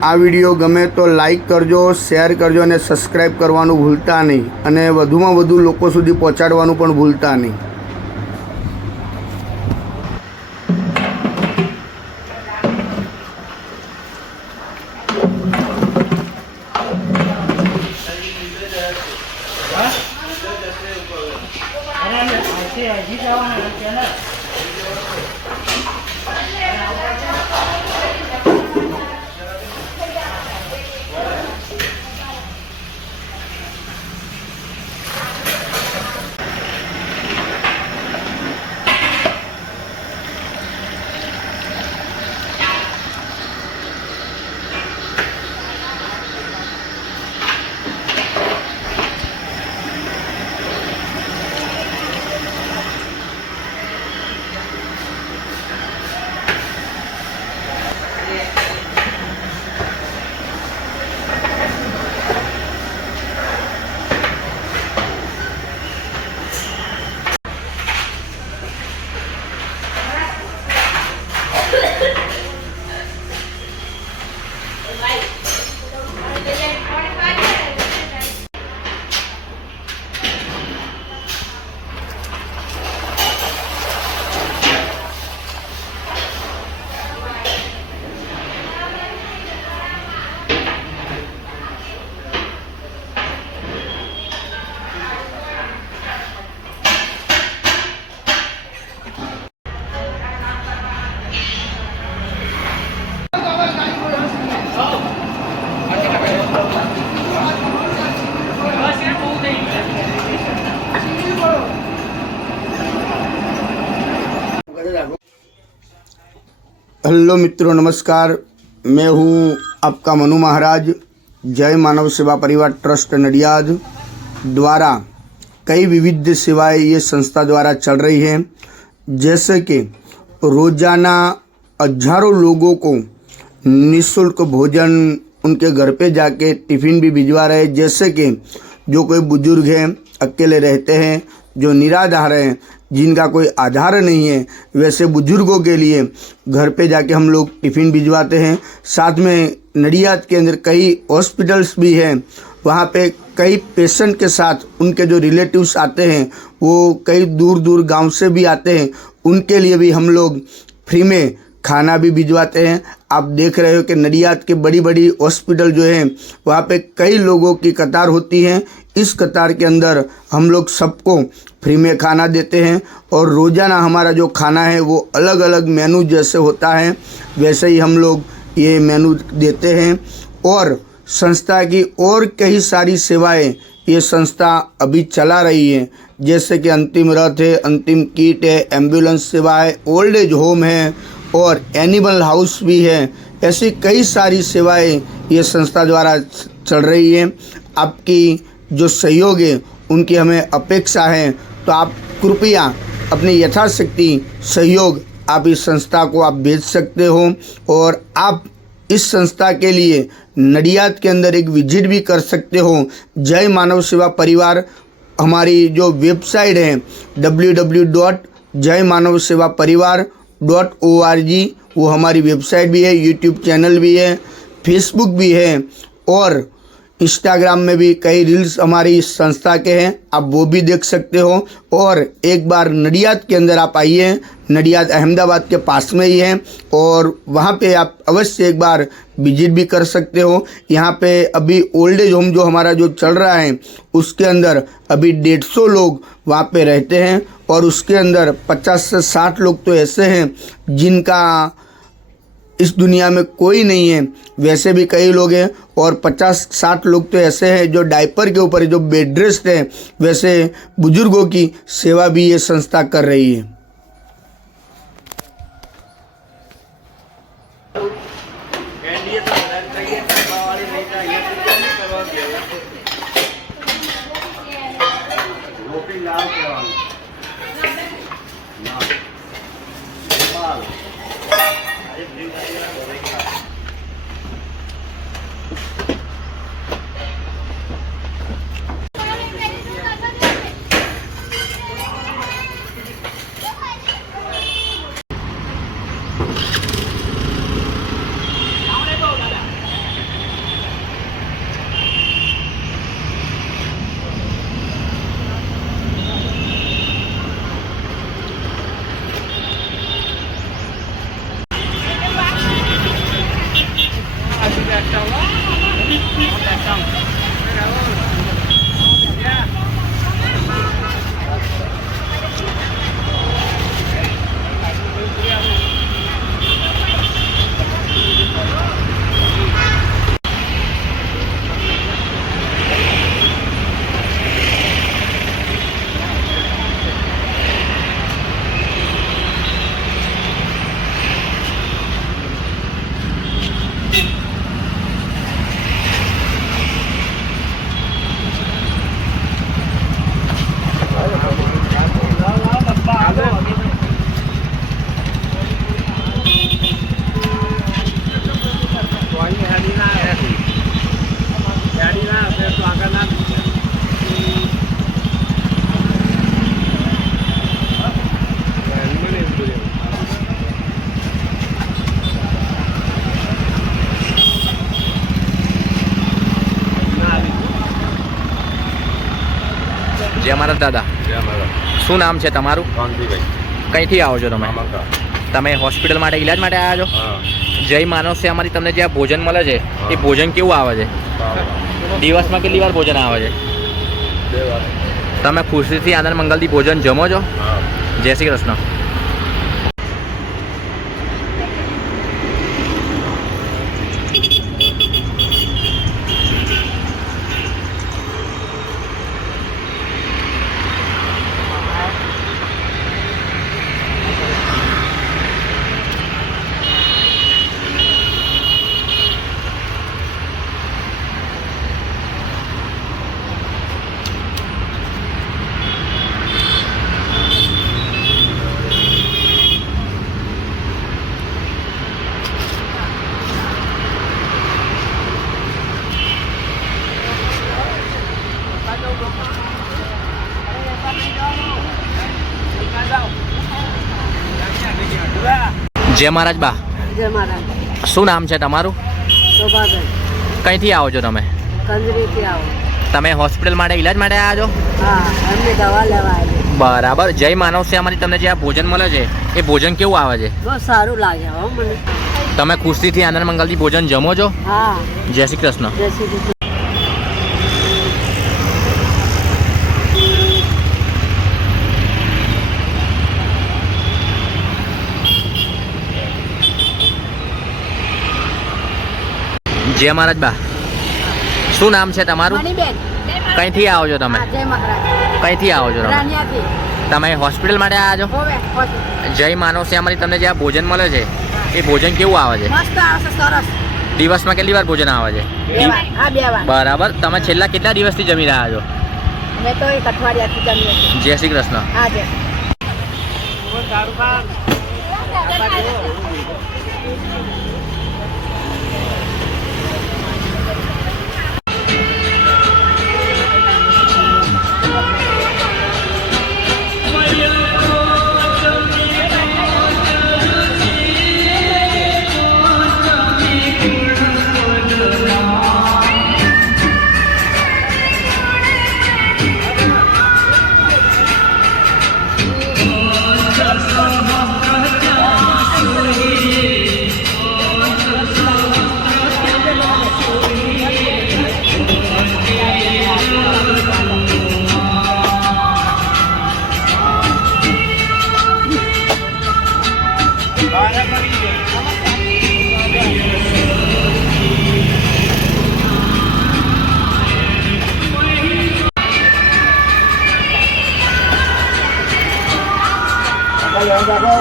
આ વિડીયો ગમે તો લાઈક કરજો, શેર કરજો અને સબસ્ક્રાઈબ કરવાનું ભૂલતા નહીં અને વધુમાં વધુ લોકો સુધી પહોંચાડવાનું પણ ભૂલતા નહીં। हेलो मित्रों, नमस्कार। मैं हूँ आपका मनु महाराज। जय मानव सेवा परिवार ट्रस्ट नडियाद द्वारा कई विविध सेवाएं ये संस्था द्वारा चल रही हैं, जैसे कि रोज़ाना हजारों लोगों को निःशुल्क भोजन उनके घर पे जाके टिफ़िन भी भिजवा रहे हैं। जैसे कि जो कोई बुजुर्ग हैं, अकेले रहते हैं, जो निराधार हैं, जिनका कोई आधार नहीं है, वैसे बुजुर्गों के लिए घर पे जाके हम लोग टिफ़िन भिजवाते हैं। साथ में नडियाद के अंदर कई हॉस्पिटल्स भी हैं, वहाँ पे कई पेशेंट के साथ उनके जो रिलेटिव्स आते हैं, वो कई दूर दूर गांव से भी आते हैं, उनके लिए भी हम लोग फ्री में खाना भी भिजवाते हैं। आप देख रहे हो कि नडियाद के बड़ी बड़ी हॉस्पिटल जो है, वहाँ पे कई लोगों की कतार होती है। इस कतार के अंदर हम लोग सबको फ्री में खाना देते हैं और रोज़ाना हमारा जो खाना है वो अलग अलग मेनू जैसे होता है वैसे ही हम लोग ये मेनू देते हैं। और संस्था की और कई सारी सेवाएं ये संस्था अभी चला रही है, जैसे कि अंतिम रथ है, अंतिम किट है, एम्बुलेंस सेवा है, ओल्ड एज होम है और एनिमल हाउस भी है। ऐसी कई सारी सेवाएं ये संस्था द्वारा चल रही है। आपकी जो सहयोग है उनकी हमें अपेक्षा है, तो आप कृपया अपनी यथाशक्ति सहयोग आप इस संस्था को आप भेज सकते हो और आप इस संस्था के लिए नडियाद के अंदर एक विजिट भी कर सकते हो। जय मानव सेवा परिवार हमारी जो वेबसाइट है www.jaymanavsevaparivar.org, वो हमारी वेबसाइट भी है, यूट्यूब चैनल भी है, फेसबुक भी है और इंस्टाग्राम में भी कई रील्स हमारी इस संस्था के हैं, आप वो भी देख सकते हो। और एक बार नडियाद के अंदर आप आइए, नडियाद अहमदाबाद के पास में ही है और वहाँ पे आप अवश्य एक बार विजिट भी कर सकते हो। यहाँ पे अभी ओल्ड एज होम जो हमारा जो चल रहा है उसके अंदर अभी 150 लोग वहाँ पे रहते हैं और उसके अंदर 50 से 60 लोग तो ऐसे हैं जिनका इस दुनिया में कोई नहीं है, वैसे भी कई लोग हैं और 50-60 लोग तो ऐसे हैं जो डायपर के ऊपर जो बेड रेस्ट है, वैसे बुजुर्गों की सेवा भी ये संस्था कर रही है। જય મહારાજ દાદા. શું નામ છે તમારું? કઈથી આવો છો તમે? તમે હોસ્પિટલ માટે ઈલાજ માટે આવ્યા છો? જય માનવ સેવામાંથી તમને જે આ ભોજન મળે છે એ ભોજન કેવું આવે છે? દિવસમાં કેટલી વાર ભોજન આવે છે? 2 વાર. તમે ખુશીથી આનંદ મંગલથી ભોજન જમો છો? જય શ્રી કૃષ્ણ. જય મહારાજ બા. જય મહારાજ. શું નામ છે તમારું? શોભાબેન. કઈથી આવો છો તમે? કંદરીથી આવો. તમે હોસ્પિટલ માટે ઈલાજ માટે આવ્યા છો? હા, એમને દવા લેવા આવી. બરાબર. જય માનવ સેવામાંથી તમને જે આ ભોજન મળે છે એ ભોજન કેવું આવે છે? બહુ સારું લાગે હો મને. તમે ખુશીથી આનંદ મંગલથી ભોજન જમો છો? હા. જય શ્રી કૃષ્ણ. જય શ્રી કૃષ્ણ. જય મહારાજ બા. શું નામ છે તમારું? મણીબેન. કઈથી આવો છો તમે? હા, જય મહારાજ. કઈથી આવો છો તમે? રાનિયાથી. તમે હોસ્પિટલ માટે આવ્યા છો? હોવે, હોસ્પિટલ. જય માનવ સેવામાંથી તમને જે આ ભોજન મળે છે એ ભોજન કેવું આવે છે? મસ્ત આવશે, સરસ. દિવસમાં કેટલી વાર ભોજન આવે છે? 2 વાર. હા, 2 વાર. બરાબર. તમે છેલ્લા કેટલા દિવસથી જમી રહ્યા છો? અમે તો 1 અઠવાડિયાથી જમીએ છીએ. જય શ્રી કૃષ્ણ. હા, જય.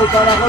Usaha